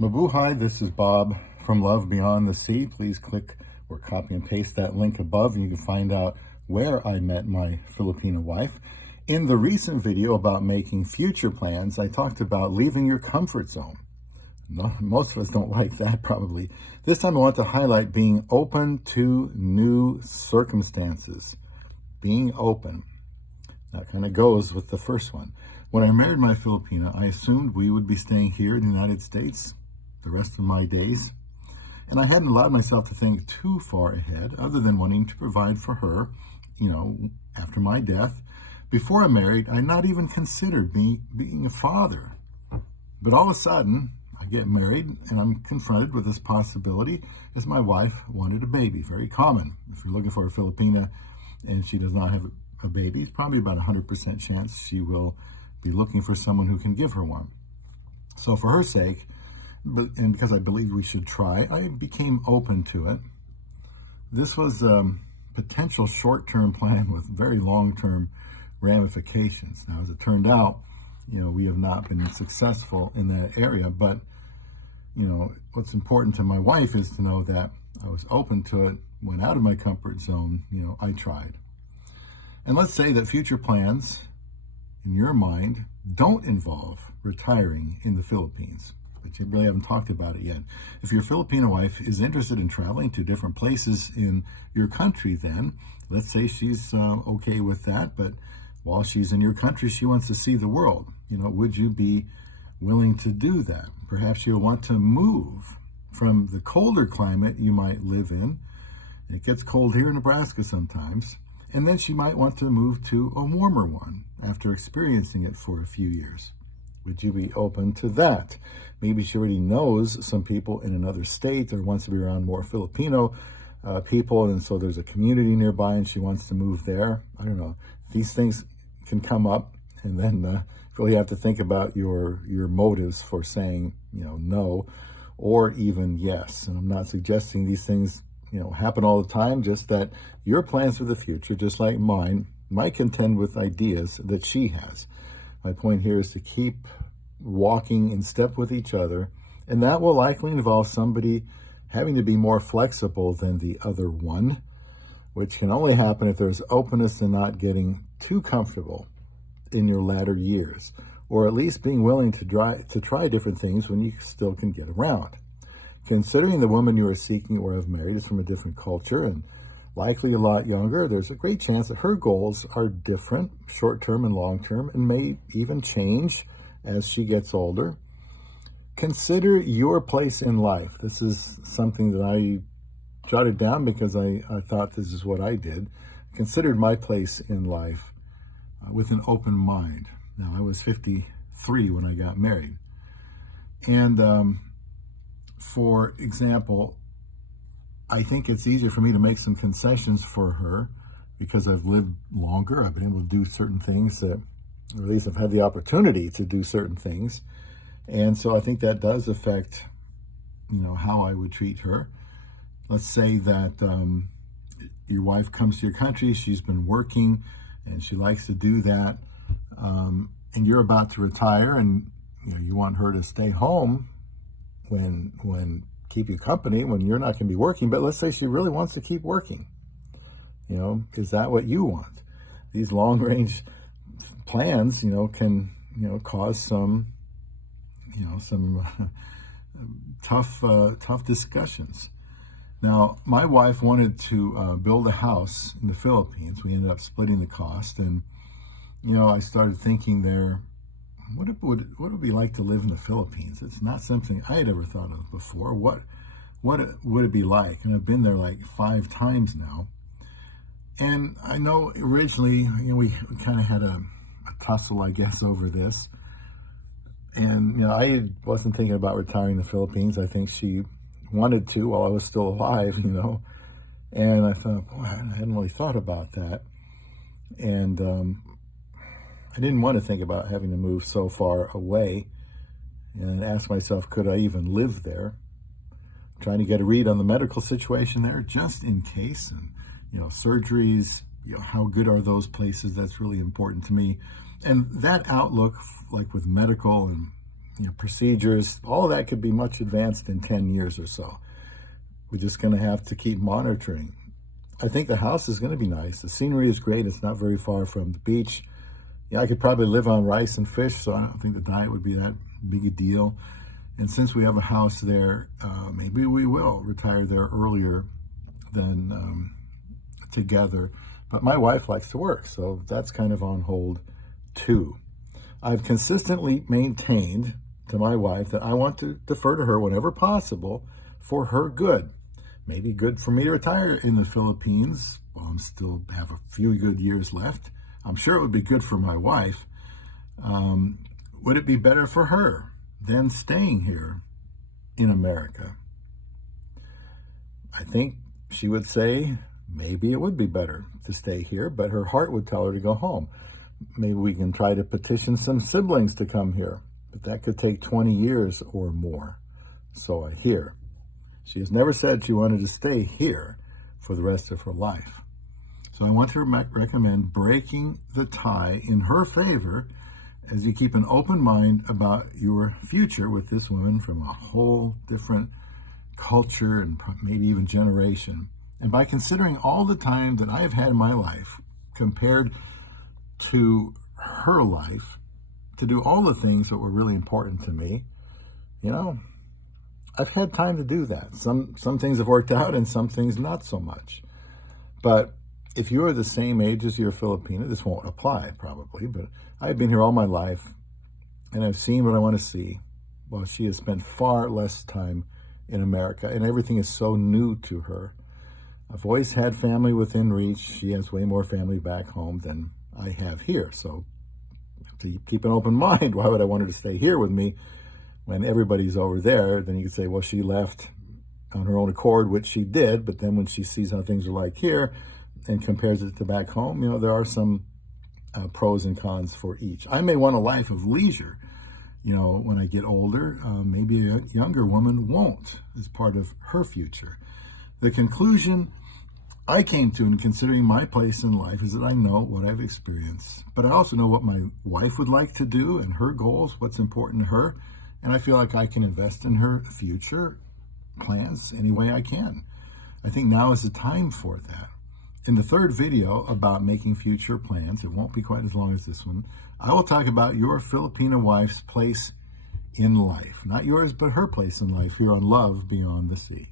Mabuhay, this is Bob from Love Beyond the Sea. Please click or copy and paste that link above and you can find out where I met my Filipina wife. In the recent video about making future plans, I talked about leaving your comfort zone. No, most of us don't like that probably. This time I want to highlight being open to new circumstances. Being open. That kind of goes with the first one. When I married my Filipina, I assumed we would be staying here in the United States the rest of my days. And I hadn't allowed myself to think too far ahead, other than wanting to provide for her, after my death. Before I married, I not even considered being a father. But all of a sudden, I get married and I'm confronted with this possibility as my wife wanted a baby. Very common. If you're looking for a Filipina and she does not have a baby, it's probably about 100% chance she will be looking for someone who can give her one. So for her sake, and because I believe we should try, I became open to it. This was a potential short-term plan with very long-term ramifications. Now, as it turned out, we have not been successful in that area, but what's important to my wife is to know that I was open to it, went out of my comfort zone, I tried. And let's say that future plans in your mind don't involve retiring in the Philippines, but you really haven't talked about it yet. If your Filipino wife is interested in traveling to different places in your country, then let's say she's okay with that, but while she's in your country, she wants to see the world. Would you be willing to do that? Perhaps you'll want to move from the colder climate you might live in. It gets cold here in Nebraska sometimes. And then she might want to move to a warmer one after experiencing it for a few years. Would you be open to that? Maybe she already knows some people in another state or wants to be around more Filipino people, and so there's a community nearby and she wants to move there. I don't know. These things can come up, and then you really have to think about your motives for saying no or even yes. And I'm not suggesting these things happen all the time, just that your plans for the future, just like mine, might contend with ideas that she has. My point here is to keep walking in step with each other, and that will likely involve somebody having to be more flexible than the other one, which can only happen if there's openness and not getting too comfortable in your latter years, or at least being willing to try different things when you still can get around. Considering the woman you are seeking or have married is from a different culture and likely a lot younger, there's a great chance that her goals are different, short-term and long-term, and may even change as she gets older. Consider your place in life. This is something that I jotted down because I thought this is what I did. Considered my place in life with an open mind. Now, I was 53 when I got married. And for example, I think it's easier for me to make some concessions for her because I've lived longer. I've been able to do certain things that, or at least I've had the opportunity to do certain things. And so I think that does affect, how I would treat her. Let's say that your wife comes to your country, she's been working and she likes to do that. And you're about to retire and you want her to stay home when keep you company when you're not going to be working, but let's say she really wants to keep working. Is that what you want? These long-range plans, can, cause some tough discussions. Now, my wife wanted to build a house in the Philippines. We ended up splitting the cost, and I started thinking there, what it would be like to live in the Philippines? It's not something I had ever thought of before. What would it be like? And I've been there like 5 times now. And I know originally, we kind of had a tussle, I guess, over this. And, I wasn't thinking about retiring in the Philippines. I think she wanted to while I was still alive, And I thought, boy, I hadn't really thought about that. And I didn't want to think about having to move so far away and ask myself, could I even live there? Trying to get a read on the medical situation there just in case. And, surgeries, how good are those places? That's really important to me. And that outlook, like with medical and procedures, all of that could be much advanced in 10 years or so. We're just going to have to keep monitoring. I think the house is going to be nice. The scenery is great. It's not very far from the beach. Yeah, I could probably live on rice and fish, so I don't think the diet would be that big a deal. And since we have a house there, maybe we will retire there earlier than together. But my wife likes to work, so that's kind of on hold too. I've consistently maintained to my wife that I want to defer to her whenever possible for her good. Maybe good for me to retire in the Philippines while I'm still have a few good years left. I'm sure it would be good for my wife. Would it be better for her than staying here in America? I think she would say maybe it would be better to stay here, but her heart would tell her to go home. Maybe we can try to petition some siblings to come here, but that could take 20 years or more, so I hear. She has never said she wanted to stay here for the rest of her life. So I want to recommend breaking the tie in her favor as you keep an open mind about your future with this woman from a whole different culture and maybe even generation. And by considering all the time that I have had in my life compared to her life, to do all the things that were really important to me, I've had time to do that. Some things have worked out and some things not so much. But if you are the same age as your Filipina, this won't apply probably, but I've been here all my life and I've seen what I want to see. Well, she has spent far less time in America and everything is so new to her. I've always had family within reach. She has way more family back home than I have here. So to keep an open mind, why would I want her to stay here with me when everybody's over there? Then you could say, well, she left on her own accord, which she did. But then when she sees how things are like here and compares it to back home, there are some pros and cons for each. I may want a life of leisure, when I get older. Maybe a younger woman won't as part of her future. The conclusion I came to in considering my place in life is that I know what I've experienced, but I also know what my wife would like to do and her goals, what's important to her. And I feel like I can invest in her future plans any way I can. I think now is the time for that. In the third video about making future plans, it won't be quite as long as this one, I will talk about your Filipina wife's place in life. Not yours, but her place in life here on Love Beyond the Sea.